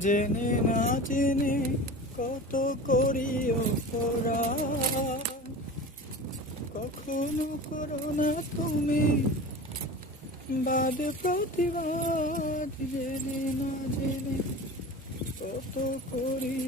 জেনে না জেনে কত করি অপরাধ, কখনো করো না তুমি বাদ প্রতিবাদ। জেনে না জেনে কত করি